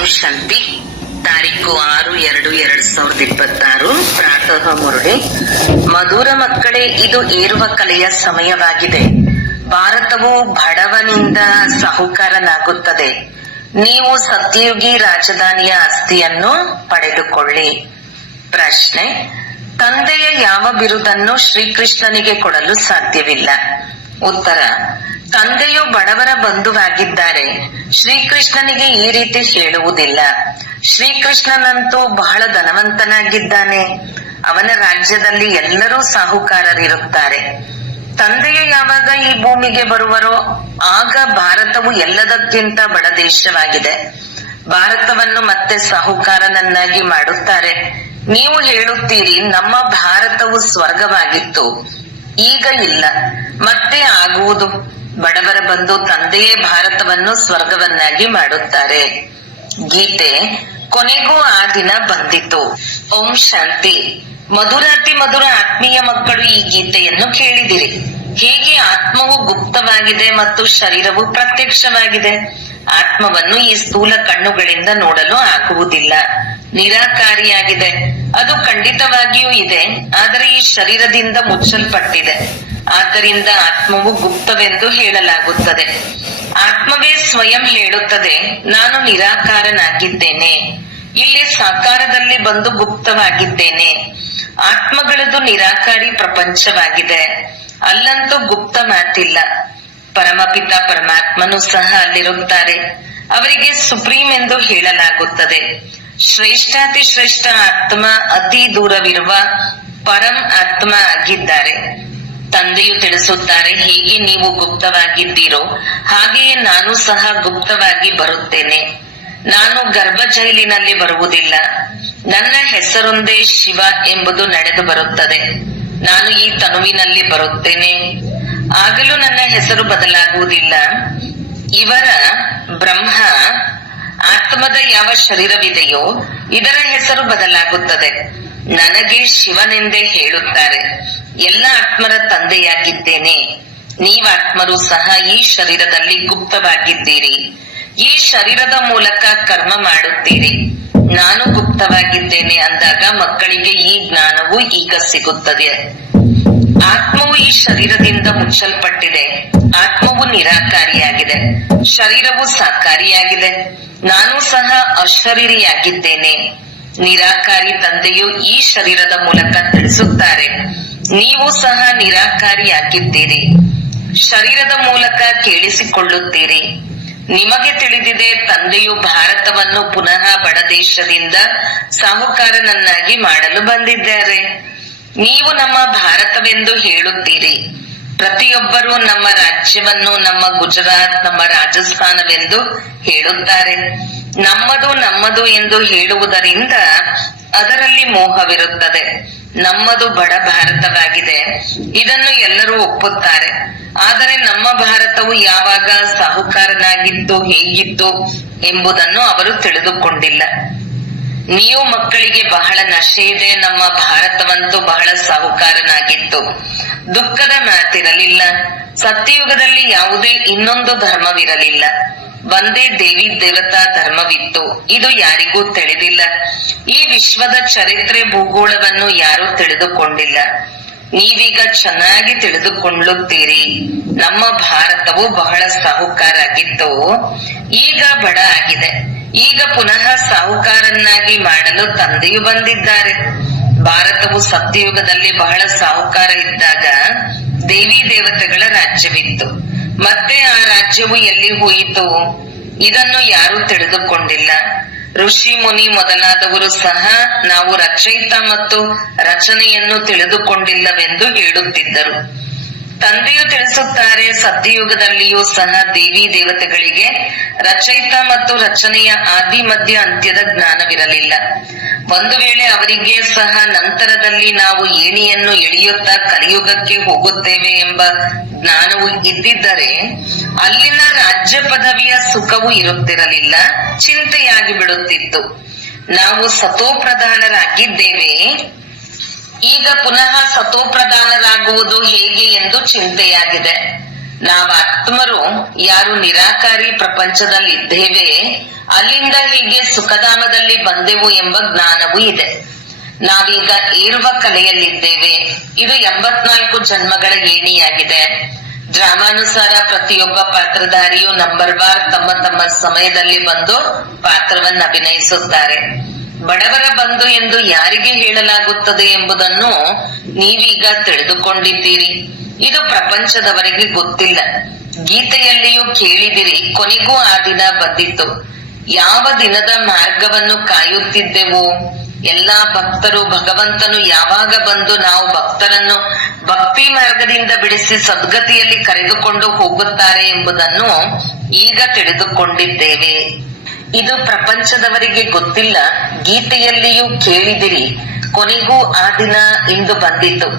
ಓಂ ಶಾಂತಿ. ತಾರೀಕು 6/2/2026 ಪ್ರಾತಃ ಮುರುಳಿ. ಮಧುರ ಮಕ್ಕಳೇ, ಇದು ಏರುವ ಕಲೆಯ ಸಮಯವಾಗಿದೆ. ಭಾರತವು ಬಡವನಿಂದ ಸಾಹುಕಾರನಾಗುತ್ತದೆ. ನೀವು ಸತ್ಯಯುಗಿ ರಾಜಧಾನಿಯ ಆಸ್ತಿಯನ್ನು ಪಡೆದುಕೊಳ್ಳಿ. ಪ್ರಶ್ನೆ: ತಂದೆಯ ಯಾವ ಬಿರುದನ್ನು ಶ್ರೀಕೃಷ್ಣನಿಗೆ ಕೊಡಲು ಸಾಧ್ಯವಿಲ್ಲ? ಉತ್ತರ: ತಂದೆಯು ಬಡವರ ಬಂಧುವಾಗಿದ್ದಾರೆ. ಶ್ರೀಕೃಷ್ಣನಿಗೆ ಈ ರೀತಿ ಹೇಳುವುದಿಲ್ಲ. ಶ್ರೀಕೃಷ್ಣನಂತೂ ಬಹಳ ಧನವಂತನಾಗಿದ್ದಾನೆ. ಅವನ ರಾಜ್ಯದಲ್ಲಿ ಎಲ್ಲರೂ ಸಾಹುಕಾರರಿರುತ್ತಾರೆ. ತಂದೆಯು ಯಾವಾಗ ಈ ಭೂಮಿಗೆ ಬರುವರೋ ಆಗ ಭಾರತವು ಎಲ್ಲದಕ್ಕಿಂತ ಬಡ ದೇಶವಾಗಿದೆ. ಭಾರತವನ್ನು ಮತ್ತೆ ಸಾಹುಕಾರನನ್ನಾಗಿ ಮಾಡುತ್ತಾರೆ. ನೀವು ಹೇಳುತ್ತೀರಿ, ನಮ್ಮ ಭಾರತವು ಸ್ವರ್ಗವಾಗಿತ್ತು, ಈಗ ಇಲ್ಲ, ಮತ್ತೆ ಆಗುವುದು. ಬಡವರ ಬಂದು ತಂದೆಯೇ ಭಾರತವನ್ನು ಸ್ವರ್ಗವನ್ನಾಗಿ ಮಾಡುತ್ತಾರೆ. ಗೀತೆ: ಕೊನೆಗೂ ಆ ದಿನ ಬಂದಿತು. ಓಂ ಶಾಂತಿ. ಮಧುರಾತಿ ಮಧುರ ಆತ್ಮೀಯ ಮಕ್ಕಳು, ಈ ಗೀತೆಯನ್ನು ಕೇಳಿದಿರಿ. ಹೇಗೆ ಆತ್ಮವು ಗುಪ್ತವಾಗಿದೆ ಮತ್ತು ಶರೀರವು ಪ್ರತ್ಯಕ್ಷವಾಗಿದೆ. ಆತ್ಮವನ್ನು ಈ ಸ್ಥೂಲ ಕಣ್ಣುಗಳಿಂದ ನೋಡಲು ಆಗುವುದಿಲ್ಲ, ನಿರಾಕಾರಿಯಾಗಿದೆ. ಅದು ಖಂಡಿತವಾಗಿಯೂ ಇದೆ, ಆದರೆ ಈ ಶರೀರದಿಂದ ಮುಚ್ಚಲ್ಪಟ್ಟಿದೆ. ಆದ್ದರಿಂದ ಆತ್ಮವು ಗುಪ್ತವೆಂದು ಹೇಳಲಾಗುತ್ತದೆ. ಆತ್ಮವೇ ಸ್ವಯಂ ಹೇಳುತ್ತದೆ, ನಾನು ನಿರಾಕಾರನಾಗಿದ್ದೇನೆ, ಇಲ್ಲಿ ಸಾಕಾರದಲ್ಲಿ ಬಂದು ಗುಪ್ತವಾಗಿದ್ದೇನೆ. ಆತ್ಮಗಳದು ನಿರಾಕಾರಿ ಪ್ರಪಂಚವಾಗಿದೆ, ಅಲ್ಲಂತೂ ಗುಪ್ತ ಮಾತಿಲ್ಲ. ಪರಮಪಿತ ಪರಮಾತ್ಮನು ಸಹ ಅಲ್ಲಿರುತ್ತಾರೆ. ಅವರಿಗೆ ಸುಪ್ರೀಂ ಎಂದು ಹೇಳಲಾಗುತ್ತದೆ. ಶ್ರೇಷ್ಠಾತಿ ಶ್ರೇಷ್ಠ ಆತ್ಮ ಅತಿ ದೂರವಿರುವ ಪರಂ ಆತ್ಮ ಆಗಿದ್ದಾರೆ. ತಂದೆಯು ತಿಳಿಸುತ್ತಾರೆ, ಹೇಗೆ ನೀವು ಗುಪ್ತವಾಗಿದ್ದೀರೋ ಹಾಗೆಯೇ ನಾನು ಸಹ ಗುಪ್ತವಾಗಿ ಬರುತ್ತೇನೆ. ನಾನು ಗರ್ಭ ಜೈಲಿನಲ್ಲಿ ಬರುವುದಿಲ್ಲ. ನನ್ನ ಹೆಸರೊಂದೇ ಶಿವ ಎಂಬುದು ನಡೆದು ಬರುತ್ತದೆ. ನಾನು ಈ ತನುವಿನಲ್ಲಿ ಬರುತ್ತೇನೆ, ಆಗಲೂ ನನ್ನ ಹೆಸರು ಬದಲಾಗುವುದಿಲ್ಲ. ಇವರ ಬ್ರಹ್ಮ ಆತ್ಮದ ಯಾವ ಶರೀರವಿದೆಯೋ ಇದರ ಹೆಸರು ಬದಲಾಗುತ್ತದೆ. ನನಗೆ ಶಿವನೆಂದೇ ಹೇಳುತ್ತಾರೆ. ಎಲ್ಲ ಆತ್ಮರ ತಂದೆಯಾಗಿದ್ದೇನೆ. ನೀವಾತ್ಮರು ಸಹ ಈ ಶರೀರದಲ್ಲಿ ಗುಪ್ತವಾಗಿದ್ದೀರಿ. ಈ ಶರೀರದ ಮೂಲಕ ಕರ್ಮ ಮಾಡುತ್ತೀರಿ. ನಾನು ಗುಪ್ತವಾಗಿದ್ದೇನೆ ಅಂದಾಗ ಮಕ್ಕಳಿಗೆ ಈ ಜ್ಞಾನವು ಈಗ ಸಿಗುತ್ತದೆ. ಆತ್ಮವು ಈ ಶರೀರದಿಂದ ಮುಚ್ಚಲ್ಪಟ್ಟಿದೆ. ಆತ್ಮವು ನಿರಾಕಾರಿಯಾಗಿದೆ, ಶರೀರವು ಸಾಕಾರಿಯಾಗಿದೆ. ನಾನು ಸಹ ಅಶರೀರಿಯಾಗಿದ್ದೇನೆ. ನಿರಾಕಾರಿ ತಂದೆಯು ಈ ಶರೀರದ ಮೂಲಕ ತಿಳಿಸುತ್ತಾರೆ, ನೀವು ಸಹ ನಿರಾಕಾರಿಯಾಗಿದ್ದೀರಿ. ಶರೀರದ ಮೂಲಕ ಕೇಳಿಸಿಕೊಳ್ಳುತ್ತೀರಿ. ನಿಮಗೆ ತಿಳಿದಿದೆ, ತಂದೆಯು ಭಾರತವನ್ನು ಪುನಃ ಬಡದೇಶದಿಂದ ಸಾಹುಕಾರನನ್ನಾಗಿ ಮಾಡಲು ಬಂದಿದ್ದಾರೆ. ನೀವು ನಮ್ಮ ಭಾರತವೆಂದು ಹೇಳುತ್ತೀರಿ. ಪ್ರತಿಯೊಬ್ಬರೂ ನಮ್ಮ ರಾಜ್ಯವನ್ನು ನಮ್ಮ ಗುಜರಾತ್, ನಮ್ಮ ರಾಜಸ್ಥಾನವೆಂದು ಹೇಳುತ್ತಾರೆ. ನಮ್ಮದು ನಮ್ಮದು ಎಂದು ಹೇಳುವುದರಿಂದ ಅದರಲ್ಲಿ ಮೋಹವಿರುತ್ತದೆ. ನಮ್ಮದು ಬಡ ಭಾರತವಾಗಿದೆ, ಇದನ್ನು ಎಲ್ಲರೂ ಒಪ್ಪುತ್ತಾರೆ. ಆದರೆ ನಮ್ಮ ಭಾರತವು ಯಾವಾಗ ಸಾಹುಕಾರನಾಗಿತ್ತು, ಹೇಗಿತ್ತು ಎಂಬುದನ್ನು ಅವರು ತಿಳಿದುಕೊಂಡಿಲ್ಲ. ನೀವು ಮಕ್ಕಳಿಗೆ ಬಹಳ ನಶೆ ಇದೆ, ನಮ್ಮ ಭಾರತವಂತೂ ಬಹಳ ಸಾಹುಕಾರನಾಗಿತ್ತು, ದುಃಖದ ಮಾತಿರಲಿಲ್ಲ. ಸತ್ಯಯುಗದಲ್ಲಿ ಯಾವುದೇ ಇನ್ನೊಂದು ಧರ್ಮವಿರಲಿಲ್ಲ, ಒಂದೇ ದೇವಿ ದೇವತಾ ಧರ್ಮವಿತ್ತು. ಇದು ಯಾರಿಗೂ ತಿಳಿದಿಲ್ಲ. ಈ ವಿಶ್ವದ ಚರಿತ್ರೆ ಭೂಗೋಳವನ್ನು ಯಾರೂ ತಿಳಿದುಕೊಂಡಿಲ್ಲ. ನೀವೀಗ ಚೆನ್ನಾಗಿ ತಿಳಿದುಕೊಳ್ಳುತ್ತೀರಿ. ನಮ್ಮ ಭಾರತವು ಬಹಳ ಸಾಹುಕಾರ ಆಗಿತ್ತು, ಈಗ ಬಡ ಆಗಿದೆ. ಈಗ ಪುನಃ ಸಾಹುಕಾರನ್ನಾಗಿ ಮಾಡಲು ತಂದೆಯು ಬಂದಿದ್ದಾರೆ. ಭಾರತವು ಸತ್ಯಯುಗದಲ್ಲಿ ಬಹಳ ಸಾಹುಕಾರ ಇದ್ದಾಗ ದೇವಿ ದೇವತೆಗಳ ರಾಜ್ಯವಿತ್ತು. ಮತ್ತೆ ಆ ರಾಜ್ಯವು ಎಲ್ಲಿ ಹೋಯಿತು, ಇದನ್ನು ಯಾರೂ ತಿಳಿದುಕೊಂಡಿಲ್ಲ. ಋಷಿ ಮುನಿ ಮೊದಲಾದವರು ಸಹ ನಾವು ರಚಯಿತ ಮತ್ತು ರಚನೆಯನ್ನು ತಿಳಿದುಕೊಂಡಿಲ್ಲವೆಂದು ಹೇಳುತ್ತಿದ್ದರು. ತಂದೆಯು ತಿಳಿಸುತ್ತಾರೆ, ಸತ್ಯಯುಗದಲ್ಲಿಯೂ ಸಹ ದೇವಿ ದೇವತೆಗಳಿಗೆ ರಚಯಿತ ಮತ್ತು ರಚನೆಯ ಆದಿ ಮಧ್ಯ ಅಂತ್ಯದ ಜ್ಞಾನವಿರಲಿಲ್ಲ. ಒಂದು ವೇಳೆ ಅವರಿಗೆ ಸಹ ನಂತರದಲ್ಲಿ ನಾವು ಏಣಿಯನ್ನು ಎಳೆಯುತ್ತಾ ಕಲಿಯುಗಕ್ಕೆ ಹೋಗುತ್ತೇವೆ ಎಂಬ ಜ್ಞಾನವು ಇದ್ದಿದ್ದರೆ ಅಲ್ಲಿನ ರಾಜ್ಯ ಪದವಿಯ ಸುಖವು ಇರುತ್ತಿರಲಿಲ್ಲ, ಚಿಂತೆಯಾಗಿ ಬಿಡುತ್ತಿತ್ತು. ನಾವು ಸತೋಪ್ರಧಾನರಾಗಿದ್ದೇವೆ, ಈಗ ಪುನಃ ಸತೋಪ್ರಧಾನರಾಗುವುದು ಹೇಗೆ ಎಂದು ಚಿಂತೆಯಾಗಿದೆ. ನಾವಾತ್ಮರು ಯಾರು ನಿರಾಕಾರಿ ಪ್ರಪಂಚದಲ್ಲಿದ್ದೇವೆ, ಅಲ್ಲಿಂದ ಹೀಗೆ ಸುಖಧಾಮದಲ್ಲಿ ಬಂದೆವು ಎಂಬ ಜ್ಞಾನವೂ ಇದೆ. ನಾವೀಗ ಏರುವ ಕಲೆಯಲ್ಲಿದ್ದೇವೆ. ಇದು 84 ಜನ್ಮಗಳ ಏಣಿಯಾಗಿದೆ. ಡ್ರಾಮಾನುಸಾರ ಪ್ರತಿಯೊಬ್ಬ ಪಾತ್ರಧಾರಿಯು ನಂಬರ್ ವಾರ್ ತಮ್ಮ ತಮ್ಮ ಸಮಯದಲ್ಲಿ ಬಂದು ಪಾತ್ರವನ್ನು ಅಭಿನಯಿಸುತ್ತಾರೆ. ಬಡವರ ಬಂಧು ಎಂದು ಯಾರಿಗೆ ಹೇಳಲಾಗುತ್ತದೆ ಎಂಬುದನ್ನು ನೀವೀಗ ತಿಳಿದುಕೊಂಡಿದ್ದೀರಿ. ಇದು ಪ್ರಪಂಚದವರೆಗೆ ಗೊತ್ತಿಲ್ಲ. ಗೀತೆಯಲ್ಲಿಯೂ ಕೇಳಿದಿರಿ, ಕೊನೆಗೂ ಆ ದಿನ ಬಂದಿತ್ತು. ಯಾವ ದಿನದ ಮಾರ್ಗವನ್ನು ಕಾಯುತ್ತಿದ್ದೆವು? ಎಲ್ಲಾ ಭಕ್ತರು ಭಗವಂತನು ಯಾವಾಗ ಬಂದು ನಾವು ಭಕ್ತರನ್ನು ಭಕ್ತಿ ಮಾರ್ಗದಿಂದ ಬಿಡಿಸಿ ಸದ್ಗತಿಯಲ್ಲಿ ಕರೆದುಕೊಂಡು ಹೋಗುತ್ತಾರೆ ಎಂಬುದನ್ನು ಈಗ ತಿಳಿದುಕೊಂಡಿದ್ದೇವೆ. ಇದು ಪ್ರಪಂಚದವರಿಗೆ ಗೊತ್ತಿಲ್ಲ. ಗೀತೆಯಲ್ಲಿಯೂ ಕೇಳಿದಿರಿ, ಕೊನೆಗೂ ಆ ದಿನ ಇಂದು ಬಂದಿತು.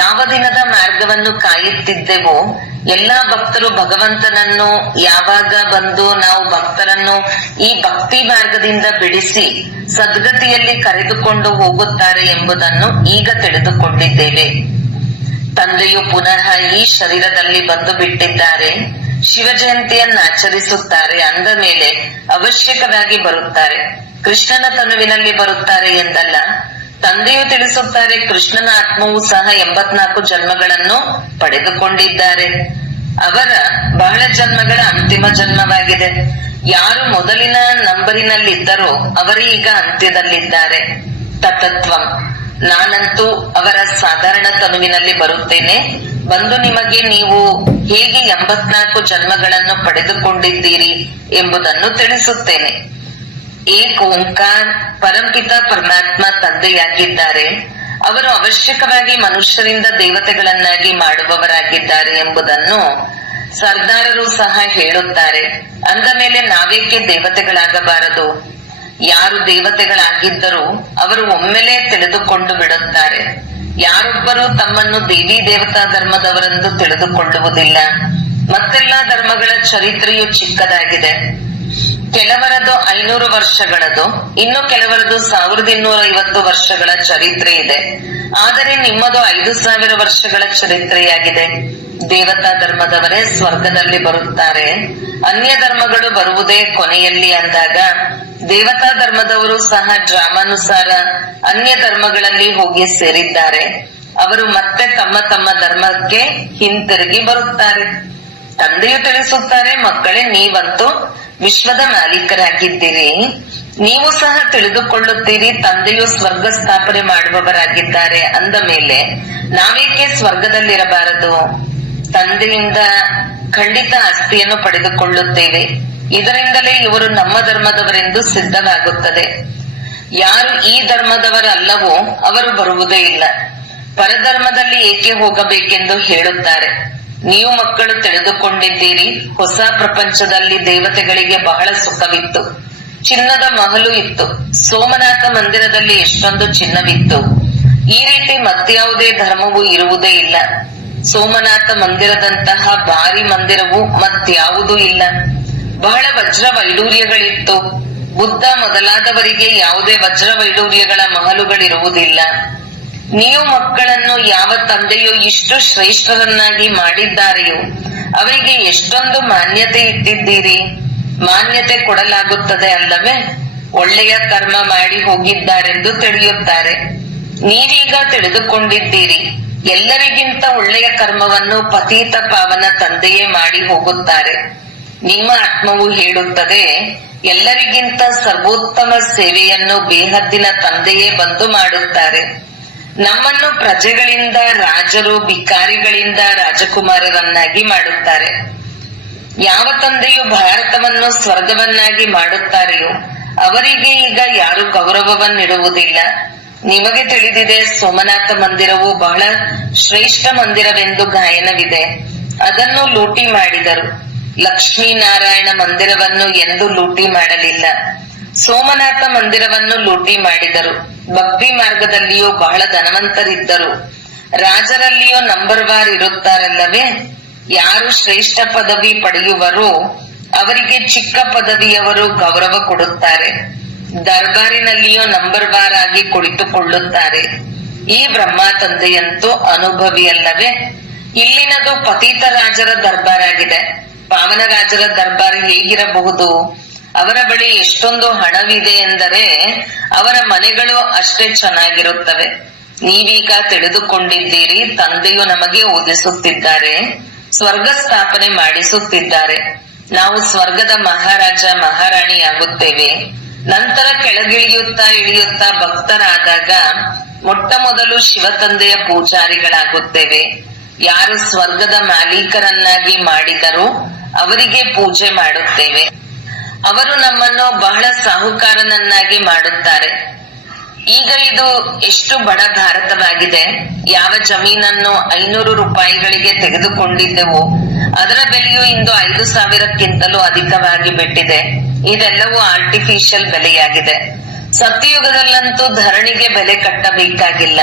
ಯಾವ ದಿನದ ಮಾರ್ಗವನ್ನು ಕಾಯುತ್ತಿದ್ದೆವೋ, ಎಲ್ಲಾ ಭಕ್ತರು ಭಗವಂತನನ್ನು ಯಾವಾಗ ಬಂದು ನಾವು ಭಕ್ತರನ್ನು ಈ ಭಕ್ತಿ ಮಾರ್ಗದಿಂದ ಬಿಡಿಸಿ ಸದ್ಗತಿಯಲ್ಲಿ ಕರೆದುಕೊಂಡು ಹೋಗುತ್ತಾರೆ ಎಂಬುದನ್ನು ಈಗ ತಿಳಿದುಕೊಂಡಿದ್ದೇವೆ. ತಂದೆಯು ಪುನಃ ಈ ಶರೀರದಲ್ಲಿ ಬಂದು ಬಿಟ್ಟಿದ್ದಾರೆ. ಶಿವ ಜಯಂತಿಯನ್ನು ಆಚರಿಸುತ್ತಾರೆ ಅಂದ ಮೇಲೆ ಅವಶ್ಯಕವಾಗಿ ಬರುತ್ತಾರೆ. ಕೃಷ್ಣನ ತನುವಿನಲ್ಲಿ ಬರುತ್ತಾರೆ ಎಂದಲ್ಲ. ತಂದೆಯು ತಿಳಿಸುತ್ತಾರೆ, ಕೃಷ್ಣನ ಆತ್ಮವು ಸಹ 84 ಜನ್ಮಗಳನ್ನು ಪಡೆದುಕೊಂಡಿದ್ದಾರೆ. ಅವರ ಬಹಳ ಜನ್ಮಗಳ ಅಂತಿಮ ಜನ್ಮವಾಗಿದೆ. ಯಾರು ಮೊದಲಿನ ನಂಬರಿನಲ್ಲಿದ್ದರೋ ಅವರೇ ಈಗ ಅಂತ್ಯದಲ್ಲಿದ್ದಾರೆ. ತತತ್ವಂ. ನಾನಂತೂ ಅವರ ಸಾಧಾರಣ ತನುವಿನಲ್ಲಿ ಬರುತ್ತೇನೆ. ಬಂದು ನಿಮಗೆ ನೀವು ಹೇಗೆ 84 ಜನ್ಮಗಳನ್ನು ಪಡೆದುಕೊಂಡಿದ್ದೀರಿ ಎಂಬುದನ್ನು ತಿಳಿಸುತ್ತೇನೆ. ಏಕ್ ಓಂಕಾರ್ ಪರಂಪಿತ ಪರಮಾತ್ಮ ತಂದೆಯಾಗಿದ್ದಾರೆ. ಅವರು ಅವಶ್ಯಕವಾಗಿ ಮನುಷ್ಯರಿಂದ ದೇವತೆಗಳನ್ನಾಗಿ ಮಾಡುವವರಾಗಿದ್ದಾರೆ ಎಂಬುದನ್ನು ಸರ್ದಾರರು ಸಹ ಹೇಳುತ್ತಾರೆ. ಅಂದ ಮೇಲೆ ನಾವೇಕೆ ದೇವತೆಗಳಾಗಬಾರದು? ಯಾರು ದೇವತೆಗಳಾಗಿದ್ದರೂ ಅವರು ಒಮ್ಮೆಲೇ ತಿಳಿದುಕೊಂಡು ಬಿಡುತ್ತಾರೆ. ಯಾರೊಬ್ಬರು ತಮ್ಮನ್ನು ದೇವಿ ದೇವತಾ ಧರ್ಮದವರೆಂದು ತಿಳಿದುಕೊಳ್ಳುವುದಿಲ್ಲ. ಮತ್ತೆಲ್ಲಾ ಧರ್ಮಗಳ ಚರಿತ್ರೆಯು ಚಿಕ್ಕದಾಗಿದೆ. ಕೆಲವರದು 500 ವರ್ಷಗಳದು, ಇನ್ನು ಕೆಲವರದು 1250 ವರ್ಷಗಳ ಚರಿತ್ರೆ ಇದೆ. ಆದರೆ ನಿಮ್ಮದು 5000 ವರ್ಷಗಳ ಚರಿತ್ರೆಯಾಗಿದೆ. ದೇವತಾ ಧರ್ಮದವರೇ ಸ್ವರ್ಗದಲ್ಲಿ ಬರುತ್ತಾರೆ, ಅನ್ಯ ಧರ್ಮಗಳು ಬರುವುದೇ ಕೊನೆಯಲ್ಲಿ ಅಂದಾಗ ದೇವತಾ ಧರ್ಮದವರು ಸಹ ಡ್ರಾಮಾನುಸಾರ ಅನ್ಯ ಧರ್ಮಗಳಲ್ಲಿ ಹೋಗಿ ಸೇರಿದ್ದಾರೆ. ಅವರು ಮತ್ತೆ ತಮ್ಮ ತಮ್ಮ ಧರ್ಮಕ್ಕೆ ಹಿಂತಿರುಗಿ ಬರುತ್ತಾರೆ. ತಂದೆಯು ತಿಳಿಸುತ್ತಾರೆ, ಮಕ್ಕಳೇ, ನೀವಂತೂ ವಿಶ್ವದ ಮಾಲೀಕರಾಗಿದ್ದೀರಿ. ನೀವು ಸಹ ತಿಳಿದುಕೊಳ್ಳುತ್ತೀರಿ, ತಂದೆಯು ಸ್ವರ್ಗ ಸ್ಥಾಪನೆ ಮಾಡುವವರಾಗಿದ್ದಾರೆ ಅಂದ ಮೇಲೆ ನಾವೇಕೆ ಸ್ವರ್ಗದಲ್ಲಿರಬಾರದು? ತಂದೆಯಿಂದ ಖಂಡಿತ ಆಸ್ತಿಯನ್ನು ಪಡೆದುಕೊಳ್ಳುತ್ತೇವೆ. ಇದರಿಂದಲೇ ಇವರು ನಮ್ಮ ಧರ್ಮದವರೆಂದು ಸಿದ್ಧವಾಗುತ್ತದೆ. ಯಾರು ಈ ಧರ್ಮದವರಲ್ಲವೋ ಅವರು ಬರುವುದೇ ಇಲ್ಲ. ಪರಧರ್ಮದಲ್ಲಿ ಏಕೆ ಹೋಗಬೇಕೆಂದು ಹೇಳುತ್ತಾರೆ. ನೀವು ಮಕ್ಕಳು ತಿಳಿದುಕೊಂಡಿದ್ದೀರಿ, ಹೊಸ ಪ್ರಪಂಚದಲ್ಲಿ ದೇವತೆಗಳಿಗೆ ಬಹಳ ಸುಖವಿತ್ತು. ಚಿನ್ನದ ಮಹಲು ಇತ್ತು. ಸೋಮನಾಥ ಮಂದಿರದಲ್ಲಿ ಎಷ್ಟೊಂದು ಚಿನ್ನವಿತ್ತು. ಈ ರೀತಿ ಮತ್ಯಾವುದೇ ಧರ್ಮವೂ ಇರುವುದೇ ಇಲ್ಲ. ಸೋಮನಾಥ ಮಂದಿರದಂತಹ ಭಾರಿ ಮಂದಿರವು ಮತ್ಯಾವುದೂ ಇಲ್ಲ. ಬಹಳ ವಜ್ರ ವೈಡೂರ್ಯಗಳಿತ್ತು. ಬುದ್ಧ ಮೊದಲಾದವರಿಗೆ ಯಾವುದೇ ವಜ್ರ ವೈಡೂರ್ಯಗಳ ಮಹಲುಗಳಿರುವುದಿಲ್ಲ. ನೀವು ಮಕ್ಕಳನ್ನು ಯಾವ ತಂದೆಯು ಇಷ್ಟು ಶ್ರೇಷ್ಠರನ್ನಾಗಿ ಮಾಡಿದ್ದಾರೆಯೋ ಅವರಿಗೆ ಎಷ್ಟೊಂದು ಮಾನ್ಯತೆ ಇಟ್ಟಿದ್ದೀರಿ. ಮಾನ್ಯತೆ ಕೊಡಲಾಗುತ್ತದೆ ಅಲ್ಲವೇ? ಒಳ್ಳೆಯ ಕರ್ಮ ಮಾಡಿ ಹೋಗಿದ್ದಾರೆಂದು ತಿಳಿಯುತ್ತಾರೆ. ನೀವೀಗ ತಿಳಿದುಕೊಂಡಿದ್ದೀರಿ, ಎಲ್ಲರಿಗಿಂತ ಒಳ್ಳೆಯ ಕರ್ಮವನ್ನು ಪತೀತ ಪಾವನ ತಂದೆಯೇ ಮಾಡಿ ಹೋಗುತ್ತಾರೆ. ನಿಮ್ಮ ಆತ್ಮವು ಹೇಳುತ್ತದೆ, ಎಲ್ಲರಿಗಿಂತ ಸರ್ವೋತ್ತಮ ಸೇವೆಯನ್ನು ಬೇಹದ್ದಿನ ತಂದೆಯೇ ಬಂದು ಮಾಡುತ್ತಾರೆ. ನಮ್ಮನ್ನು ಪ್ರಜೆಗಳಿಂದ ರಾಜರು, ಭಿಕಾರಿಗಳಿಂದ ರಾಜಕುಮಾರರನ್ನಾಗಿ ಮಾಡುತ್ತಾರೆ. ಯಾವ ತಂದೆಯು ಭಾರತವನ್ನು ಸ್ವರ್ಗವನ್ನಾಗಿ ಮಾಡುತ್ತಾರೆಯೋ ಅವರಿಗೆ ಈಗ ಯಾರು ಗೌರವವನ್ನಿಡುವುದಿಲ್ಲ. ನಿಮಗೆ ತಿಳಿದಿದೆ, ಸೋಮನಾಥ ಮಂದಿರವು ಬಹಳ ಶ್ರೇಷ್ಠ ಮಂದಿರವೆಂದು ಗಾಯನವಿದೆ. ಅದನ್ನು ಲೂಟಿ ಮಾಡಿದರು. ಲಕ್ಷ್ಮೀನಾರಾಯಣ ಮಂದಿರವನ್ನು ಎಂದು ಲೂಟಿ ಮಾಡಲಿಲ್ಲ. ಸೋಮನಾಥ ಮಂದಿರವನ್ನು ಲೂಟಿ ಮಾಡಿದರು. ಭಕ್ತಿ ಮಾರ್ಗದಲ್ಲಿಯೂ ಬಹಳ ಧನವಂತರಿದ್ದರು. ರಾಜರಲ್ಲಿಯೂ ನಂಬರ್ ವಾರ್ ಇರುತ್ತಾರಲ್ಲವೇ? ಯಾರು ಶ್ರೇಷ್ಠ ಪದವಿ ಪಡೆಯುವರೋ ಅವರಿಗೆ ಚಿಕ್ಕ ಪದವಿಯವರು ಗೌರವ ಕೊಡುತ್ತಾರೆ. ದರ್ಬಾರಿನಲ್ಲಿಯೂ ನಂಬರ್ ವಾರ್ ಆಗಿ ಕುಳಿತುಕೊಳ್ಳುತ್ತಾರೆ. ಈ ಬ್ರಹ್ಮ ತಂದೆಯಂತೂ ಅನುಭವಿ ಅಲ್ಲವೇ? ಇಲ್ಲಿನದು ಪತೀತ ರಾಜರ ದರ್ಬಾರಾಗಿದೆ. ಪಾವನ ರಾಜರ ದರ್ಬಾರ್ ಹೇಗಿರಬಹುದು? ಅವರ ಬಳಿ ಎಷ್ಟೊಂದು ಹಣವಿದೆ ಎಂದರೆ ಅವರ ಮನೆಗಳು ಅಷ್ಟೇ ಚೆನ್ನಾಗಿರುತ್ತವೆ. ನೀವೀಗ ತಿಳಿದುಕೊಂಡಿದ್ದೀರಿ, ತಂದೆಯು ನಮಗೆ ಓದಿಸುತ್ತಿದ್ದಾರೆ, ಸ್ವರ್ಗ ಸ್ಥಾಪನೆ ಮಾಡಿಸುತ್ತಿದ್ದಾರೆ. ನಾವು ಸ್ವರ್ಗದ ಮಹಾರಾಜ ಮಹಾರಾಣಿ ಆಗುತ್ತೇವೆ. ನಂತರ ಕೆಳಗಿಳಿಯುತ್ತಾ ಇಳಿಯುತ್ತಾ ಭಕ್ತರಾದಾಗ ಮೊಟ್ಟ ಮೊದಲು ಶಿವ ತಂದೆಯ ಪೂಜಾರಿಗಳಾಗುತ್ತೇವೆ. ಯಾರು ಸ್ವರ್ಗದ ಮಾಲೀಕರನ್ನಾಗಿ ಮಾಡಿದರೋ ಅವರಿಗೆ ಪೂಜೆ ಮಾಡುತ್ತೇವೆ. ಅವರು ನಮ್ಮನ್ನು ಬಹಳ ಸಾಹುಕಾರನನ್ನಾಗಿ ಮಾಡುತ್ತಾರೆ. ಈಗ ಇದು ಎಷ್ಟು ಬಡ ಭಾರತವಾಗಿದೆ. ಯಾವ ಜಮೀನನ್ನು 500 ರೂಪಾಯಿಗಳಿಗೆ ತೆಗೆದುಕೊಂಡಿದ್ದೆವು ಅದರ ಬೆಲೆಯು ಇಂದು 5,000ಕ್ಕಿಂತಲೂ ಅಧಿಕವಾಗಿ ಬಿಟ್ಟಿದೆ. ಇದೆಲ್ಲವೂ ಆರ್ಟಿಫಿಷಿಯಲ್ ಬೆಲೆಯಾಗಿದೆ. ಸತ್ಯಯುಗದಲ್ಲಂತೂ ಧರಣಿಗೆ ಬೆಲೆ ಕಟ್ಟಬೇಕಾಗಿಲ್ಲ.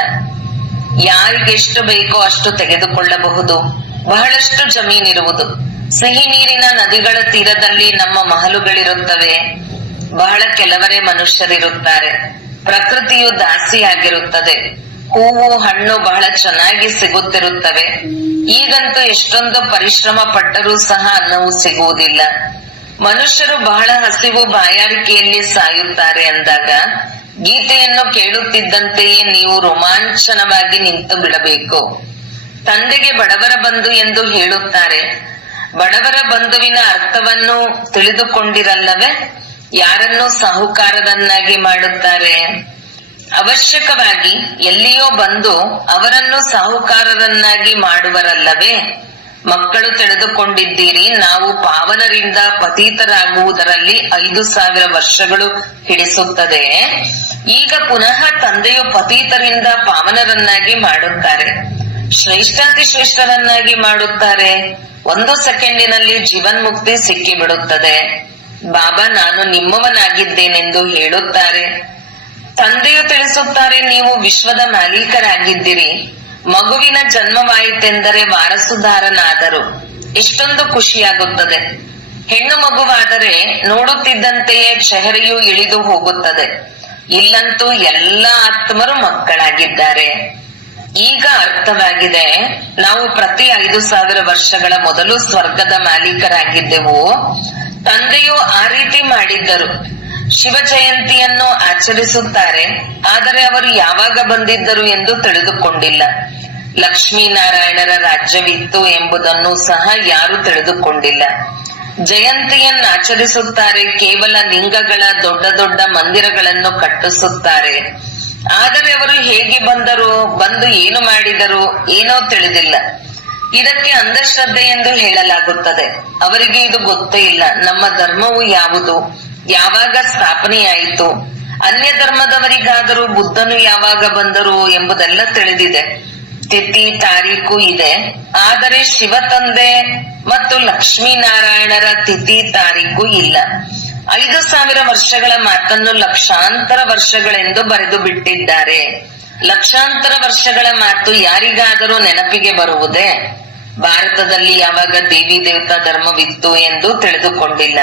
ಯಾರಿಗೆಷ್ಟು ಬೇಕೋ ಅಷ್ಟು ತೆಗೆದುಕೊಳ್ಳಬಹುದು. ಬಹಳಷ್ಟು ಜಮೀನಿರುವುದು. ಸಿಹಿ ನೀರಿನ ನದಿಗಳ ತೀರದಲ್ಲಿ ನಮ್ಮ ಮಹಲುಗಳಿರುತ್ತವೆ. ಬಹಳ ಕೆಲವರೇ ಮನುಷ್ಯರಿರುತ್ತಾರೆ. ಪ್ರಕೃತಿಯು ದಾಸಿಯಾಗಿರುತ್ತದೆ. ಹೂವು ಹಣ್ಣು ಬಹಳ ಚೆನ್ನಾಗಿ ಸಿಗುತ್ತಿರುತ್ತವೆ. ಈಗಂತೂ ಎಷ್ಟೊಂದು ಪರಿಶ್ರಮ ಪಟ್ಟರೂ ಸಹ ಅನ್ನವೂ ಸಿಗುವುದಿಲ್ಲ. ಮನುಷ್ಯರು ಬಹಳ ಹಸಿವು ಬಾಯಾರಿಕೆಯಲ್ಲಿ ಸಾಯುತ್ತಾರೆ ಅಂದಾಗ ಗೀತೆಯನ್ನು ಕೇಳುತ್ತಿದ್ದಂತೆಯೇ ನೀವು ರೋಮಾಂಚನವಾಗಿ ನಿಂತು ಬಿಡಬೇಕು. ತಂದೆಗೆ ಬಡವರ ಬಂಧು ಎಂದು ಹೇಳುತ್ತಾರೆ. ಬಡವರ ಬಂಧುವಿನ ಅರ್ಥವನ್ನು ತಿಳಿದುಕೊಂಡಿರಲ್ಲವೇ? ಯಾರನ್ನು ಸಾಹುಕಾರರನ್ನಾಗಿ ಮಾಡುತ್ತಾರೆ? ಅವಶ್ಯಕವಾಗಿ ಎಲ್ಲಿಯೋ ಬಂದು ಅವರನ್ನು ಸಾಹುಕಾರರನ್ನಾಗಿ ಮಾಡುವರಲ್ಲವೇ? ಮಕ್ಕಳು ತಿಳಿದುಕೊಂಡಿದ್ದೀರಿ, ನಾವು ಪಾವನರಿಂದ ಪತೀತರಾಗುವುದರಲ್ಲಿ 5,000 ವರ್ಷಗಳು ಹಿಡಿಸುತ್ತದೆ. ಈಗ ಪುನಃ ತಂದೆಯು ಪತೀತರಿಂದ ಪಾವನರನ್ನಾಗಿ ಮಾಡುತ್ತಾರೆ, ಶ್ರೇಷ್ಠಾತಿ ಶ್ರೇಷ್ಠರನ್ನಾಗಿ ಮಾಡುತ್ತಾರೆ. 1 ಸೆಕೆಂಡಿನಲ್ಲಿ ಜೀವನ್ಮುಕ್ತಿ ಸಿಕ್ಕಿಬಿಡುತ್ತದೆ. ಬಾಬಾ ನಾನು ನಿಮ್ಮವನಾಗಿದ್ದೇನೆಂದು ಹೇಳುತ್ತಾರೆ. ತಂದೆಯು ತಿಳಿಸುತ್ತಾರೆ, ನೀವು ವಿಶ್ವದ ಮಾಲೀಕರಾಗಿದ್ದೀರಿ. ಮಗುವಿನ ಜನ್ಮವಾಯಿತೆಂದರೆ ವಾರಸುದಾರನಾದರು ಎಷ್ಟೊಂದು ಖುಷಿಯಾಗುತ್ತದೆ. ಹೆಣ್ಣು ಮಗುವಾದರೆ ನೋಡುತ್ತಿದ್ದಂತೆಯೇ ಚೆಹರೆಯು ಇಳಿದು ಹೋಗುತ್ತದೆ. ಇಲ್ಲಂತೂ ಎಲ್ಲ ಆತ್ಮರು ಮಕ್ಕಳಾಗಿದ್ದಾರೆ. ಈಗ ಅರ್ಥವಾಗಿದೆ. ನಾವು ಪ್ರತಿ 5,000 ವರ್ಷಗಳ ಮೊದಲು ಸ್ವರ್ಗದ ಮಾಲೀಕರಾಗಿದ್ದೆವು. ತಂದೆಯು ಆ ರೀತಿ ಮಾಡಿದ್ದರು. ಶಿವ ಜಯಂತಿಯನ್ನು ಆಚರಿಸುತ್ತಾರೆ, ಆದರೆ ಅವರು ಯಾವಾಗ ಬಂದಿದ್ದರು ಎಂದು ತಿಳಿದುಕೊಂಡಿಲ್ಲ. ಲಕ್ಷ್ಮೀನಾರಾಯಣರ ರಾಜ್ಯವಿತ್ತು ಎಂಬುದನ್ನು ಸಹ ಯಾರು ತಿಳಿದುಕೊಂಡಿಲ್ಲ. ಜಯಂತಿಯನ್ನು ಆಚರಿಸುತ್ತಾರೆ, ಕೇವಲ ಲಿಂಗಗಳ ದೊಡ್ಡ ದೊಡ್ಡ ಮಂದಿರಗಳನ್ನು ಕಟ್ಟಿಸುತ್ತಾರೆ. ಆದರೆ ಅವರು ಹೇಗೆ ಬಂದರು, ಬಂದು ಏನು ಮಾಡಿದರು ಏನೋ ತಿಳಿದಿಲ್ಲ. ಇದಕ್ಕೆ ಅಂಧಶ್ರದ್ಧೆ ಎಂದು ಹೇಳಲಾಗುತ್ತದೆ. ಅವರಿಗೆ ಇದು ಗೊತ್ತೇ ಇಲ್ಲ. ನಮ್ಮ ಧರ್ಮವು ಯಾವುದು, ಯಾವಾಗ ಸ್ಥಾಪನೆಯಾಯಿತು, ಅನ್ಯ ಧರ್ಮದವರಿಗಾದರೂ ಬುದ್ಧನು ಯಾವಾಗ ಬಂದರು ಎಂಬುದೆಲ್ಲ ತಿಳಿದಿದೆ. ತಿಥಿ ತಾರೀಕು ಇದೆ. ಆದರೆ ಶಿವ ತಂದೆ ಮತ್ತು ಲಕ್ಷ್ಮೀನಾರಾಯಣರ ತಿಥಿ ತಾರೀಕು ಇಲ್ಲ. 5,000 ವರ್ಷಗಳ ಮಾತನ್ನು ಲಕ್ಷಾಂತರ ವರ್ಷಗಳೆಂದು ಬರೆದು ಬಿಟ್ಟಿದ್ದಾರೆ. ಲಕ್ಷಾಂತರ ವರ್ಷಗಳ ಮಾತು ಯಾರಿಗಾದರೂ ನೆನಪಿಗೆ ಬರುವುದೇ? ಭಾರತದಲ್ಲಿ ಯಾವಾಗ ದೇವಿ ದೇವತಾ ಧರ್ಮವಿತ್ತು ಎಂದು ತಿಳಿದುಕೊಂಡಿಲ್ಲ.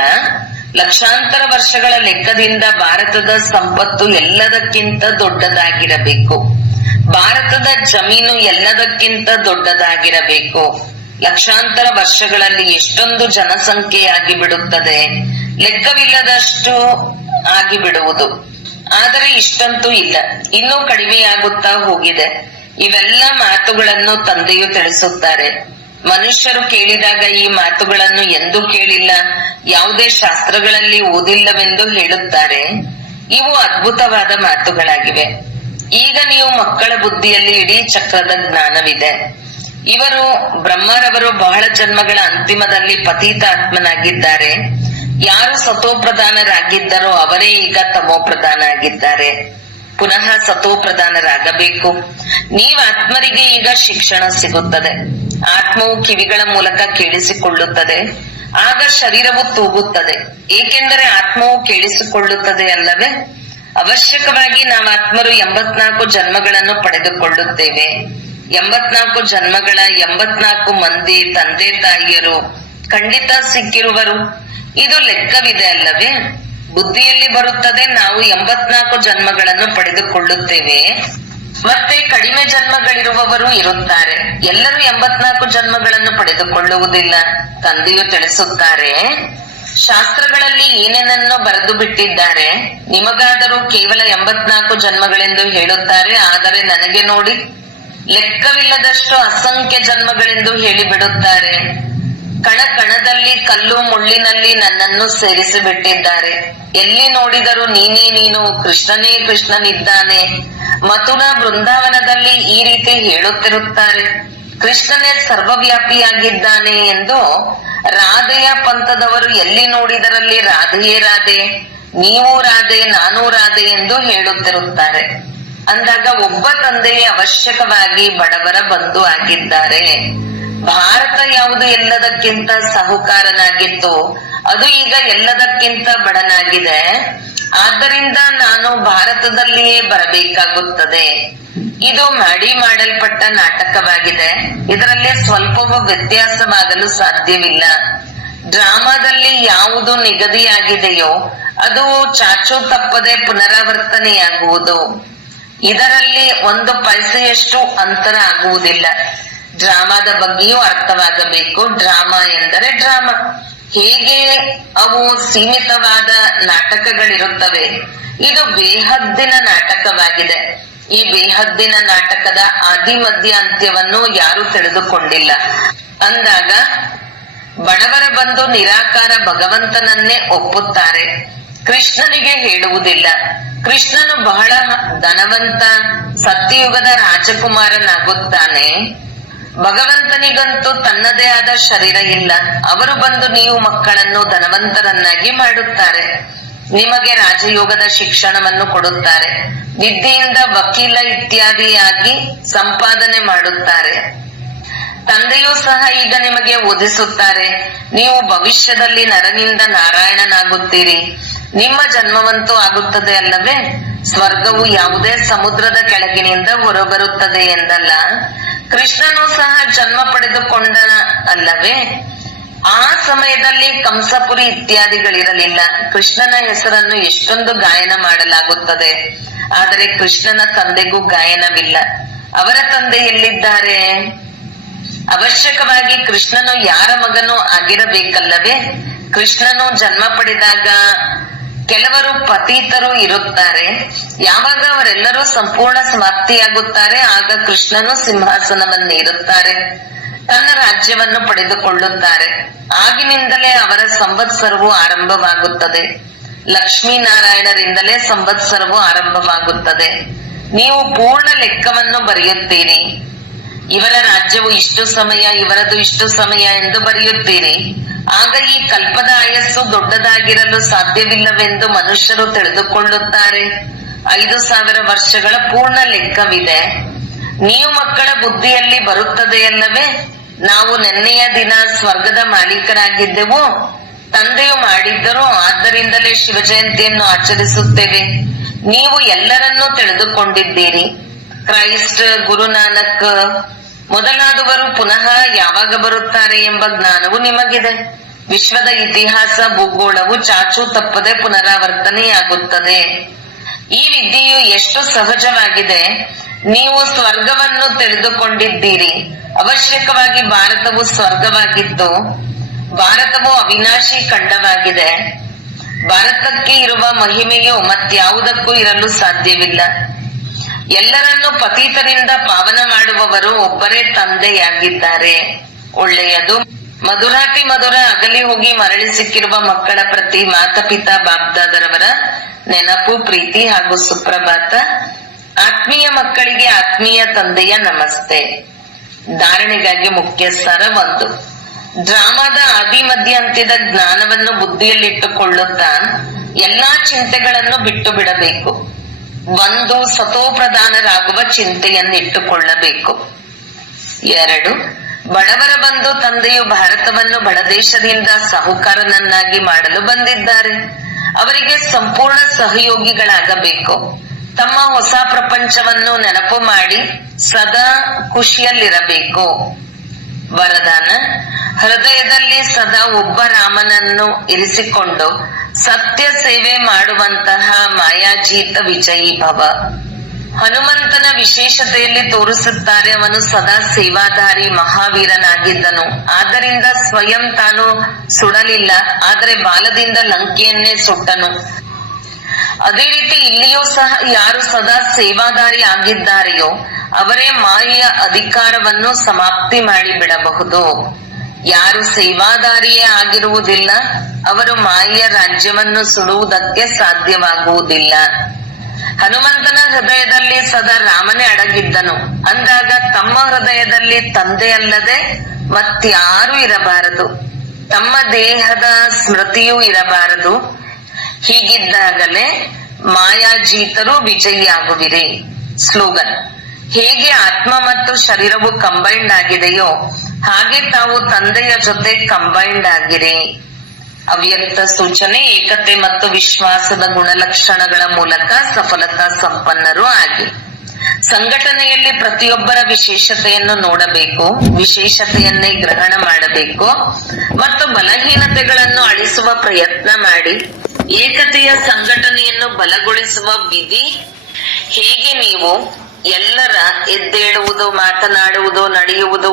ಲಕ್ಷಾಂತರ ವರ್ಷಗಳ ಲೆಕ್ಕದಿಂದ ಭಾರತದ ಸಂಪತ್ತು ಎಲ್ಲದಕ್ಕಿಂತ ದೊಡ್ಡದಾಗಿರಬೇಕು. ಭಾರತದ ಜಮೀನು ಎಲ್ಲದಕ್ಕಿಂತ ದೊಡ್ಡದಾಗಿರಬೇಕು. ಲಕ್ಷಾಂತರ ವರ್ಷಗಳಲ್ಲಿ ಎಷ್ಟೊಂದು ಜನಸಂಖ್ಯೆಯಾಗಿ ಬಿಡುತ್ತದೆ, ಲೆಕ್ಕವಿಲ್ಲದಷ್ಟು ಆಗಿಬಿಡುವುದು. ಆದರೆ ಇಷ್ಟಂತೂ ಇಲ್ಲ, ಇನ್ನೂ ಕಡಿಮೆಯಾಗುತ್ತಾ ಹೋಗಿದೆ. ಇವೆಲ್ಲ ಮಾತುಗಳನ್ನು ತಂದೆಯು ತಿಳಿಸುತ್ತಾರೆ. ಮನುಷ್ಯರು ಕೇಳಿದಾಗ ಈ ಮಾತುಗಳನ್ನು ಎಂದೂ ಕೇಳಿಲ್ಲ, ಯಾವುದೇ ಶಾಸ್ತ್ರಗಳಲ್ಲಿ ಓದಿಲ್ಲವೆಂದು ಹೇಳುತ್ತಾರೆ. ಇವು ಅದ್ಭುತವಾದ ಮಾತುಗಳಾಗಿವೆ. ಈಗ ನೀವು ಮಕ್ಕಳ ಬುದ್ಧಿಯಲ್ಲಿ ಇಡೀ ಚಕ್ರದ ಜ್ಞಾನವಿದೆ. ಇವರು ಬ್ರಹ್ಮರವರು ಬಹಳ ಜನ್ಮಗಳ ಅಂತಿಮದಲ್ಲಿ ಪತೀತ ಆತ್ಮನಾಗಿದ್ದಾರೆ. ಯಾರು ಸತೋಪ್ರಧಾನರಾಗಿದ್ದರೋ ಅವರೇ ಈಗ ತಮೋಪ್ರಧಾನ ಆಗಿದ್ದಾರೆ. ಪುನಃ ಸತೋಪ್ರಧಾನರಾಗಬೇಕು. ನೀವು ಆತ್ಮರಿಗೆ ಈಗ ಶಿಕ್ಷಣ ಸಿಗುತ್ತದೆ. ಆತ್ಮವು ಕಿವಿಗಳ ಮೂಲಕ ಕೇಳಿಸಿಕೊಳ್ಳುತ್ತದೆ. ಆಗ ಶರೀರವು ತೂಗುತ್ತದೆ, ಏಕೆಂದರೆ ಆತ್ಮವು ಕೇಳಿಸಿಕೊಳ್ಳುತ್ತದೆ ಅಲ್ಲವೇ? ಅವಶ್ಯಕವಾಗಿ ನಾವು ಆತ್ಮರು 84 ಜನ್ಮಗಳನ್ನು ಪಡೆದುಕೊಳ್ಳುತ್ತೇವೆ. 84 ಜನ್ಮಗಳ 84 ಮಂದಿ ತಂದೆ ತಾಯಿಯರು ಖಂಡಿತ ಸಿಕ್ಕಿರುವರು. ಇದು ಲೆಕ್ಕವಿದೆ ಅಲ್ಲವೇ? ಬುದ್ಧಿಯಲ್ಲಿ ಬರುತ್ತದೆ. ನಾವು 84 ಜನ್ಮಗಳನ್ನು ಪಡೆದುಕೊಳ್ಳುತ್ತೇವೆ. ಮತ್ತೆ ಕಡಿಮೆ ಜನ್ಮಗಳಿರುವವರು ಇರುತ್ತಾರೆ. ಎಲ್ಲರೂ 84 ಜನ್ಮಗಳನ್ನು ಪಡೆದುಕೊಳ್ಳುವುದಿಲ್ಲ. ತಂದೆಯು ತಿಳಿಸುತ್ತಾರೆ, ಶಾಸ್ತ್ರಗಳಲ್ಲಿ ಏನೇನನ್ನು ಬರೆದು ಬಿಟ್ಟಿದ್ದಾರೆ, ನಿಮಗಾದರೂ ಕೇವಲ 84 ಜನ್ಮಗಳೆಂದು ಹೇಳುತ್ತಾರೆ. ಆದರೆ ನನಗೆ ನೋಡಿ, ಲೆಕ್ಕವಿಲ್ಲದಷ್ಟು ಅಸಂಖ್ಯ ಜನ್ಮಗಳೆಂದು ಹೇಳಿಬಿಡುತ್ತಾರೆ. ಕಣ ಕಣದಲ್ಲಿ ಕಲ್ಲು ಮುಳ್ಳಿನಲ್ಲಿ ನನ್ನನ್ನು ಸೇರಿಸಿ ಬಿಟ್ಟಿದ್ದಾರೆ. ಎಲ್ಲಿ ನೋಡಿದರೂ ನೀನೇ ನೀನು, ಕೃಷ್ಣನೇ ಕೃಷ್ಣನಿದ್ದಾನೆ. ಮಥುರಾ ಬೃಂದಾವನದಲ್ಲಿ ಈ ರೀತಿ ಹೇಳುತ್ತಿರುತ್ತಾರೆ, ಕೃಷ್ಣನೇ ಸರ್ವವ್ಯಾಪಿಯಾಗಿದ್ದಾನೆ ಎಂದು. ರಾಧೆಯ ಪಂಥದವರು ಎಲ್ಲಿ ನೋಡಿದರಲ್ಲಿ ರಾಧೆಯೇ ರಾಧೆ, ನೀವು ರಾಧೆ, ನಾನು ರಾಧೆ ಎಂದು ಹೇಳುತ್ತಿರುತ್ತಾರೆ. ಅಂದಾಗ ಒಬ್ಬ ತಂದೆಯೇ ಅವಶ್ಯಕವಾಗಿ ಬಡವರ ಬಂಧು ಆಗಿದ್ದಾರೆ. ಭಾರತ ಯಾವುದು ಎಲ್ಲದಕ್ಕಿಂತ ಸಾಹುಕಾರನಾಗಿತ್ತು, ಅದು ಈಗ ಎಲ್ಲದಕ್ಕಿಂತ ಬಡನಾಗಿದೆ. ಆದ್ದರಿಂದ ನಾನು ಭಾರತದಲ್ಲಿಯೇ ಬರಬೇಕಾಗುತ್ತದೆ. ಇದು ಮಾಡಲ್ಪಟ್ಟ ನಾಟಕವಾಗಿದೆ. ಇದರಲ್ಲಿ ಸ್ವಲ್ಪವೂ ವ್ಯತ್ಯಾಸವಾಗಲು ಸಾಧ್ಯವಿಲ್ಲ. ಡ್ರಾಮಾದಲ್ಲಿ ಯಾವುದು ನಿಗದಿಯಾಗಿದೆಯೋ ಅದು ಚಾಚು ತಪ್ಪದೆ ಪುನರಾವರ್ತನೆಯಾಗುವುದು. ಇದರಲ್ಲಿ 1 ಪೈಸೆಯಷ್ಟು ಅಂತರ ಆಗುವುದಿಲ್ಲ. ಡ್ರಾಮಾದ ಬಗ್ಗೆಯೂ ಅರ್ಥವಾಗಬೇಕು. ಡ್ರಾಮಾ ಎಂದರೆ ಡ್ರಾಮಾ. ಹೇಗೆ ಅವು ಸೀಮಿತವಾದ ನಾಟಕಗಳಿರುತ್ತವೆ, ಇದು ಬೇಹದ್ದಿನ ನಾಟಕವಾಗಿದೆ. ಈ ಬೇಹದ್ದಿನ ನಾಟಕದ ಆದಿ ಮಧ್ಯ ಅಂತ್ಯವನ್ನು ಯಾರು ತಿಳಿದುಕೊಂಡಿಲ್ಲ. ಅಂದಾಗ ಬಡವರ ಬಂದು ನಿರಾಕಾರ ಭಗವಂತನನ್ನೇ ಒಪ್ಪುತ್ತಾರೆ, ಕೃಷ್ಣನಿಗೆ ಹೇಳುವುದಿಲ್ಲ. ಕೃಷ್ಣನು ಬಹಳ ಧನವಂತ, ಸತ್ಯಯುಗದ ರಾಜಕುಮಾರನಾಗುತ್ತಾನೆ. ಭಗವಂತನಿಗಂತೂ ತನ್ನದೇ ಆದ ಶರೀರ ಇಲ್ಲ. ಅವರು ಬಂದು ನೀವು ಮಕ್ಕಳನ್ನು ಧನವಂತರನ್ನಾಗಿ ಮಾಡುತ್ತಾರೆ, ನಿಮಗೆ ರಾಜಯೋಗದ ಶಿಕ್ಷಣವನ್ನು ಕೊಡುತ್ತಾರೆ, ವಿದ್ಯೆಯಿಂದ ವಕೀಲ ಇತ್ಯಾದಿಯಾಗಿ ಸಂಪಾದನೆ ಮಾಡುತ್ತಾರೆ. ತಂದೆಯೂ ಸಹ ಈಗ ನಿಮಗೆ ಓದಿಸುತ್ತಾರೆ, ನೀವು ಭವಿಷ್ಯದಲ್ಲಿ ನರನಿಂದ ನಾರಾಯಣನಾಗುತ್ತೀರಿ. ನಿಮ್ಮ ಜನ್ಮವಂತೂ ಆಗುತ್ತದೆ ಅಲ್ಲವೇ? ಸ್ವರ್ಗವು ಯಾವುದೇ ಸಮುದ್ರದ ಕೆಳಗಿನಿಂದ ಹೊರಬರುತ್ತದೆ ಎಂದಲ್ಲ. ಕೃಷ್ಣನು ಸಹ ಜನ್ಮ ಪಡೆದುಕೊಂಡ ಅಲ್ಲವೇ? ಆ ಸಮಯದಲ್ಲಿ ಕಂಸಪುರಿ ಇತ್ಯಾದಿಗಳಿರಲಿಲ್ಲ. ಕೃಷ್ಣನ ಹೆಸರನ್ನು ಎಷ್ಟೊಂದು ಗಾಯನ ಮಾಡಲಾಗುತ್ತದೆ, ಆದರೆ ಕೃಷ್ಣನ ತಂದೆಗೂ ಗಾಯನವಿಲ್ಲ. ಅವರ ತಂದೆ ಎಲ್ಲಿದ್ದಾರೆ? ಅವಶ್ಯಕವಾಗಿ ಕೃಷ್ಣನು ಯಾರ ಮಗನೂ ಆಗಿರಬೇಕಲ್ಲವೇ? ಕೃಷ್ಣನು ಜನ್ಮ ಪಡೆದಾಗ ಕೆಲವರು ಪತೀತರು ಇರುತ್ತಾರೆ. ಯಾವಾಗ ಅವರೆಲ್ಲರೂ ಸಂಪೂರ್ಣ ಸಮಾಪ್ತಿಯಾಗುತ್ತಾರೆ, ಆಗ ಕೃಷ್ಣನು ಸಿಂಹಾಸನವನ್ನೇರುತ್ತಾರೆ, ತನ್ನ ರಾಜ್ಯವನ್ನು ಪಡೆದುಕೊಳ್ಳುತ್ತಾರೆ. ಆಗಿನಿಂದಲೇ ಅವರ ಸಂವತ್ಸರವು ಆರಂಭವಾಗುತ್ತದೆ. ಲಕ್ಷ್ಮೀನಾರಾಯಣರಿಂದಲೇ ಸಂವತ್ಸರವು ಆರಂಭವಾಗುತ್ತದೆ. ನೀವು ಪೂರ್ಣ ಲೆಕ್ಕವನ್ನು ಬರೆಯುತ್ತೀರಿ. ಇವರ ರಾಜ್ಯವು ಇಷ್ಟು ಸಮಯ, ಇವರದು ಇಷ್ಟು ಸಮಯ ಎಂದು ಬರೆಯುತ್ತೀರಿ. ಆಗ ಈ ಕಲ್ಪದ ಆಯಸ್ಸು ದೊಡ್ಡದಾಗಿರಲು ಸಾಧ್ಯವಿಲ್ಲವೆಂದು ಮನುಷ್ಯರು ತಿಳಿದುಕೊಳ್ಳುತ್ತಾರೆ. 5000 ವರ್ಷಗಳ ಪೂರ್ಣ ಲೆಕ್ಕವಿದೆ. ನೀವು ಮಕ್ಕಳ ಬುದ್ಧಿಯಲ್ಲಿ ಬರುತ್ತದೆಯಲ್ಲವೇ? ನಾವು ನೆನ್ನೆಯ ದಿನ ಸ್ವರ್ಗದ ಮಾಲೀಕರಾಗಿದ್ದೆವು, ತಂದೆಯು ಮಾಡಿದ್ದರು, ಆದ್ದರಿಂದಲೇ ಶಿವ ಜಯಂತಿಯನ್ನು ಆಚರಿಸುತ್ತೇವೆ. ನೀವು ಎಲ್ಲರನ್ನೂ ತಿಳಿದುಕೊಂಡಿದ್ದೀರಿ. ಕ್ರೈಸ್ಟ್, ಗುರುನಾನಕ್ ಮೊದಲಾದವರು ಪುನಃ ಯಾವಾಗ ಬರುತ್ತಾರೆ ಎಂಬ ಜ್ಞಾನವು ನಿಮಗಿದೆ. ವಿಶ್ವದ ಇತಿಹಾಸ, ಭೂಗೋಳವು ಚಾಚು ತಪ್ಪದೆ ಪುನರಾವರ್ತನೆಯಾಗುತ್ತದೆ. ಈ ವಿದ್ಯೆಯು ಎಷ್ಟು ಸಹಜವಾಗಿದೆ. ನೀವು ಸ್ವರ್ಗವನ್ನು ತಿಳಿದುಕೊಂಡಿದ್ದೀರಿ. ಅವಶ್ಯಕವಾಗಿ ಭಾರತವು ಸ್ವರ್ಗವಾಗಿತ್ತು. ಭಾರತವು ಅವಿನಾಶಿ ಖಂಡವಾಗಿದೆ. ಭಾರತಕ್ಕೆ ಇರುವ ಮಹಿಮೆಯು ಮತ್ಯಾವುದಕ್ಕೂ ಇರಲು ಸಾಧ್ಯವಿಲ್ಲ. ಎಲ್ಲರನ್ನೂ ಪತೀತರಿಂದ ಪಾವನ ಮಾಡುವವರು ಒಬ್ಬರೇ ತಂದೆಯಾಗಿದ್ದಾರೆ. ಒಳ್ಳೆಯದು. ಮಧುರಾತಿ ಮಧುರ ಅಗಲಿ ಹೋಗಿ ಮರಳಿ ಸಿಕ್ಕಿರುವ ಮಕ್ಕಳ ಪ್ರತಿ ಮಾತಾಪಿತಾ ಬಾಬ್ದಾದರವರ ನೆನಪು, ಪ್ರೀತಿ ಹಾಗೂ ಸುಪ್ರಭಾತ. ಆತ್ಮೀಯ ಮಕ್ಕಳಿಗೆ ಆತ್ಮೀಯ ತಂದೆಯ ನಮಸ್ತೆ. ಧಾರಣೆಗಾಗಿ ಮುಖ್ಯ ಸಾರ 1. ಡ್ರಾಮಾದ ಆದಿ ಮಧ್ಯ ಅಂತ್ಯದ ಜ್ಞಾನವನ್ನು ಬುದ್ಧಿಯಲ್ಲಿಟ್ಟುಕೊಳ್ಳುತ್ತಾ ಎಲ್ಲಾ ಚಿಂತೆಗಳನ್ನು ಬಿಟ್ಟು ಬಿಡಬೇಕು. 1. ಸತೋಪ್ರಧಾನರಾಗುವ ಚಿಂತೆಯನ್ನಿಟ್ಟುಕೊಳ್ಳಬೇಕು. 2. ಬಡವರ ಬಂಧು ತಂದೆಯು ಭಾರತವನ್ನು ಬಡದೇಶದಿಂದ ಸಾಹುಕಾರನನ್ನಾಗಿ ಮಾಡಲು ಬಂದಿದ್ದಾರೆ. ಅವರಿಗೆ ಸಂಪೂರ್ಣ ಸಹಯೋಗಿಗಳಾಗಬೇಕು. ತಮ್ಮ ಹೊಸ ಪ್ರಪಂಚವನ್ನು ನೆನಪು ಮಾಡಿ ಸದಾ ಖುಷಿಯಲ್ಲಿರಬೇಕು. ವರದಾನ: ಹೃದಯದಲ್ಲಿ ಸದಾ ಒಬ್ಬ ರಾಮನನ್ನು ಇರಿಸಿಕೊಂಡು ಸತ್ಯ ಸೇವೆ ಮಾಡುವಂತಹ ಮಾಯಾಜೀತ ವಿಜಯೀ ಭವ. ಹನುಮಂತನ ವಿಶೇಷತೆಯಲ್ಲಿ ತೋರಿಸುತ್ತಾರೆ, ಅವನು ಸದಾ ಸೇವಾಧಾರಿ ಮಹಾವೀರನಾಗಿದ್ದನು. ಆದ್ದರಿಂದ ಸ್ವಯಂ ತಾನು ಸುಡಲಿಲ್ಲ, ಆದರೆ ಬಾಲದಿಂದ ಲಂಕೆಯನ್ನೇ ಸುಟ್ಟನು. ಅದೇ ರೀತಿ ಇಲ್ಲಿಯೂ ಸಹ ಯಾರು ಸದಾ ಸೇವಾದಾರಿ ಆಗಿದ್ದಾರೆಯೋ ಅವರೇ ಮಾಯೆಯ ಅಧಿಕಾರವನ್ನು ಸಮಾಪ್ತಿ ಮಾಡಿಬಿಡಬಹುದು. ಯಾರು ಸೇವಾದಾರಿಯೇ ಆಗಿರುವುದಿಲ್ಲ ಅವರು ಮಾಯೆಯ ರಾಜ್ಯವನ್ನು ಸುಡುವುದಕ್ಕೆ ಸಾಧ್ಯವಾಗುವುದಿಲ್ಲ. ಹನುಮಂತನ ಹೃದಯದಲ್ಲಿ ಸದಾ ರಾಮನೇ ಅಡಗಿದ್ದನು. ಅಂದಾಗ ತಮ್ಮ ಹೃದಯದಲ್ಲಿ ತಂದೆಯಲ್ಲದೆ ಮತ್ಯಾರೂ ಇರಬಾರದು, ತಮ್ಮ ದೇಹದ ಸ್ಮೃತಿಯೂ ಇರಬಾರದು. ಹೀಗಿದ್ದಾಗಲೇ ಮಾಯಾಜೀತರು ವಿಜಯಿಯಾಗುವಿರಿ. ಸ್ಲೋಗನ್: ಹೇಗೆ ಆತ್ಮ ಮತ್ತು ಶರೀರವು ಕಂಬೈಂಡ್ ಆಗಿದೆಯೋ ಹಾಗೆ ತಾವು ತಂದೆಯ ಜೊತೆ ಕಂಬೈಂಡ್ ಆಗಿರಿ. ಅವ್ಯಕ್ತ ಸೂಚನೆ: ಏಕತೆ ಮತ್ತು ವಿಶ್ವಾಸದ ಗುಣಲಕ್ಷಣಗಳ ಮೂಲಕ ಸಫಲತಾ ಸಂಪನ್ನರು ಆಗಿ. ಸಂಘಟನೆಯಲ್ಲಿ ಪ್ರತಿಯೊಬ್ಬರ ವಿಶೇಷತೆಯನ್ನು ನೋಡಬೇಕು, ವಿಶೇಷತೆಯನ್ನೇ ಗ್ರಹಣ ಮಾಡಬೇಕು ಮತ್ತು ಬಲಹೀನತೆಗಳನ್ನು ಅಳಿಸುವ ಪ್ರಯತ್ನ ಮಾಡಿ ಏಕತೆಯ ಸಂಘಟನೆಯನ್ನು ಬಲಗೊಳಿಸುವ ವಿಧಿ. ಹೇಗೆ ನೀವು ಎಲ್ಲರ ಎದ್ದೇಳುವುದು, ಮಾತನಾಡುವುದು, ನಡೆಯುವುದು